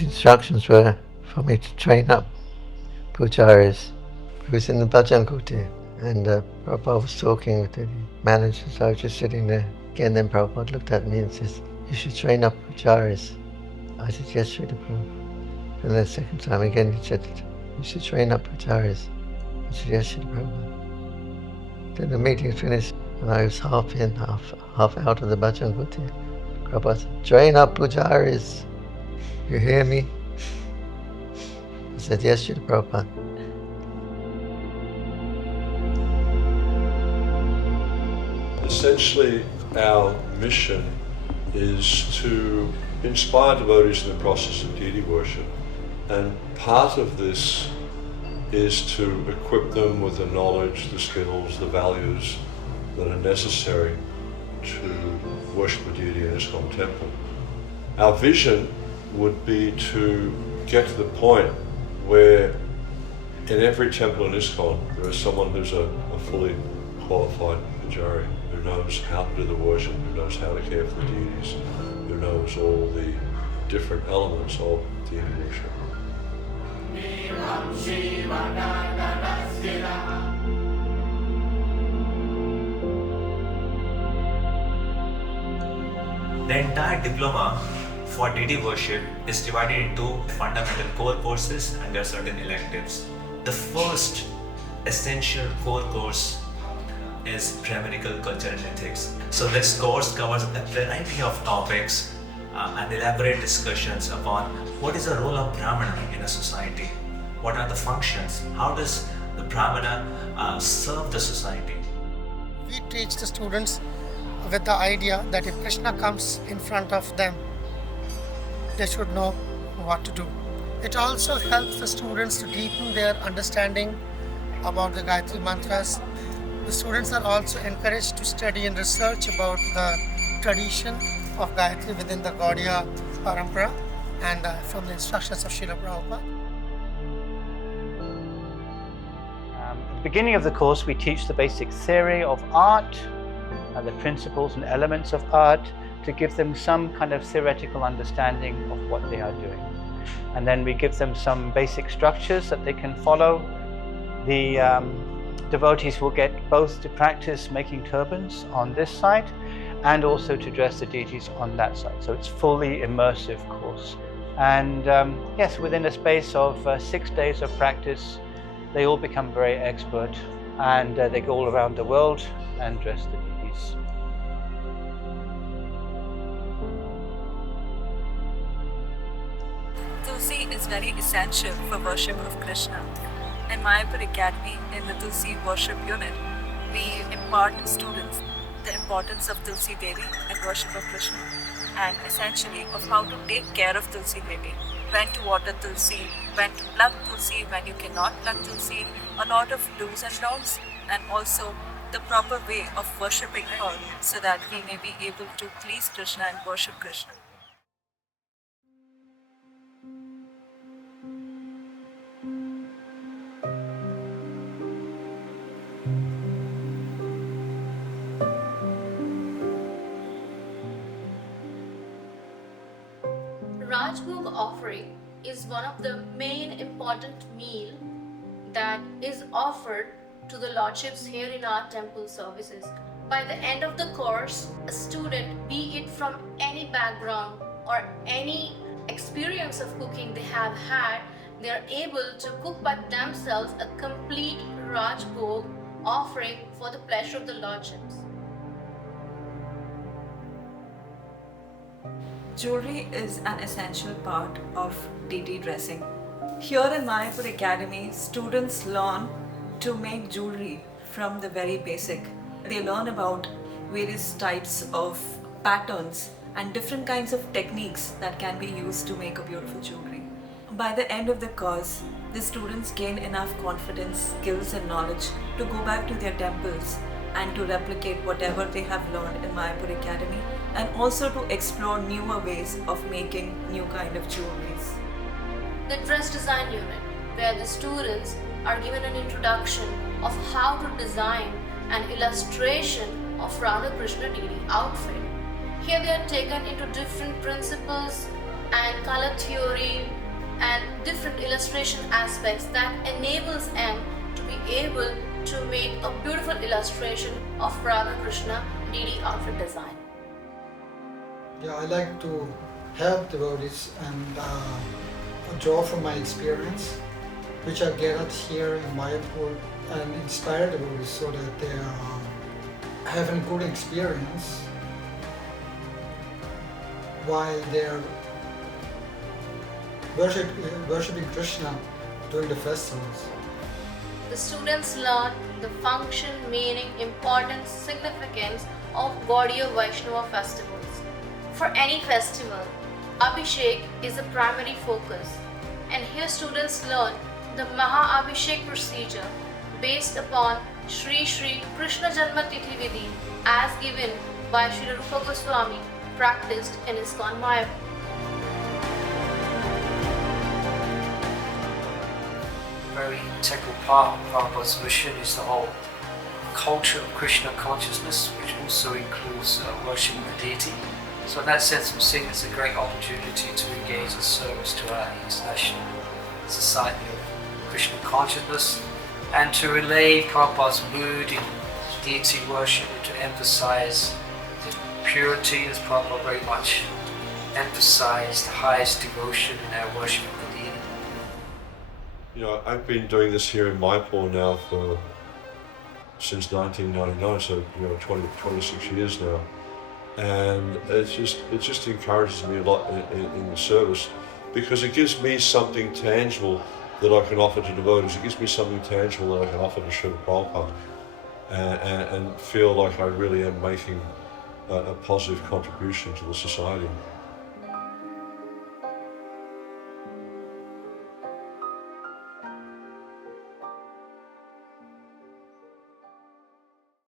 His instructions were for me to train up pujaris. He was in the bhajan kuti, and Prabhupada was talking with the managers. I was just sitting there. Again, then Prabhupada looked at me and says, "You should train up pujaris." I said, "Yes, Srila Prabhupada." And the second time again, he said, "You should train up pujaris." I said, "Yes, Srila Prabhupada." Then the meeting finished, and I was half in, half out of the bhajan kuti. Prabhupada said, "Train up pujaris. You hear me?" I said, "Yes, Srila Prabhupada." Essentially, our mission is to inspire devotees in the process of deity worship, and part of this is to equip them with the knowledge, the skills, the values that are necessary to worship a deity in ISKCON temple. Our vision would be to get to the point where in every temple in ISKCON there is someone who's a fully qualified pujari, who knows how to do the worship, who knows how to care for the deities, who knows all the different elements of deity worship. The entire diploma for deity worship is divided into fundamental core courses and there are certain electives. The first essential core course is Brahminical culture and ethics. So this course covers a variety of topics and elaborate discussions upon what is the role of Brahmana in a society, what are the functions, how does the Brahmana serve the society. We teach the students with the idea that if Krishna comes in front of them, they should know what to do. It also helps the students to deepen their understanding about the Gayatri mantras. The students are also encouraged to study and research about the tradition of Gayatri within the Gaudiya Parampara and from the instructions of Srila Prabhupada. At the beginning of the course, we teach the basic theory of art and the principles and elements of art to give them some kind of theoretical understanding of what they are doing. And then we give them some basic structures that they can follow. The devotees will get both to practice making turbans on this side and also to dress the deities on that side. So it's fully immersive course. And yes, within a space of 6 days of practice, they all become very expert and they go all around the world and dress the deities. Tulsi is very essential for worship of Krishna. In Mayapur Academy, in the Tulsi worship unit, we impart to students the importance of Tulsi Devi and worship of Krishna, and essentially of how to take care of Tulsi Devi, when to water Tulsi, when to pluck Tulsi, when you cannot pluck Tulsi, a lot of do's and don'ts, and also the proper way of worshipping her so that we may be able to please Krishna and worship Krishna. Rajbhog offering is one of the main important meal that is offered to the lordships here in our temple services. By the end of the course, a student, be it from any background or any experience of cooking they have had, they are able to cook by themselves a complete Rajbhog offering for the pleasure of the lordships. Jewelry is an essential part of deity dressing. Here in Mayapur Academy, students learn to make jewelry from the very basic. They learn about various types of patterns and different kinds of techniques that can be used to make a beautiful jewelry. By the end of the course, the students gain enough confidence, skills and knowledge to go back to their temples and to replicate whatever they have learned in Mayapur Academy, and also to explore newer ways of making new kind of jewelries. The dress design unit, where the students are given an introduction of how to design an illustration of Radha Krishna deity outfit. Here they are taken into different principles and color theory and different illustration aspects that enables them to be able to make a beautiful illustration of Radha Krishna DD outfit design. Yeah, I like to help devotees and draw from my experience, which I gathered here in Mayapur, and inspire devotees so that they are having good experience while they're worshipping Krishna during the festivals. The students learn the function, meaning, importance, significance of Gaudiya Vaishnava festivals. For any festival, Abhishek is the primary focus, and here students learn the Maha Abhishek procedure based upon Sri Sri Krishna Janma Tithi Vidhi as given by Sri Rupa Goswami, practiced in ISKCON Mayapur. Very integral part of Prabhupada's mission is the whole culture of Krishna consciousness, which also includes worshipping the deity. So in that sense, I'm seeing it's a great opportunity to engage in service to our international society of Krishna consciousness and to relay Prabhupada's mood in deity worship, to emphasize the purity, as Prabhupada very much emphasized the highest devotion in our worship of the deity. You know, I've been doing this here in Mayapur now since 1999, so 26 years now, and it just encourages me a lot in the service, because it gives me something tangible that I can offer to devotees. It gives me something tangible that I can offer to Srila Prabhupada, and feel like I really am making a positive contribution to the society.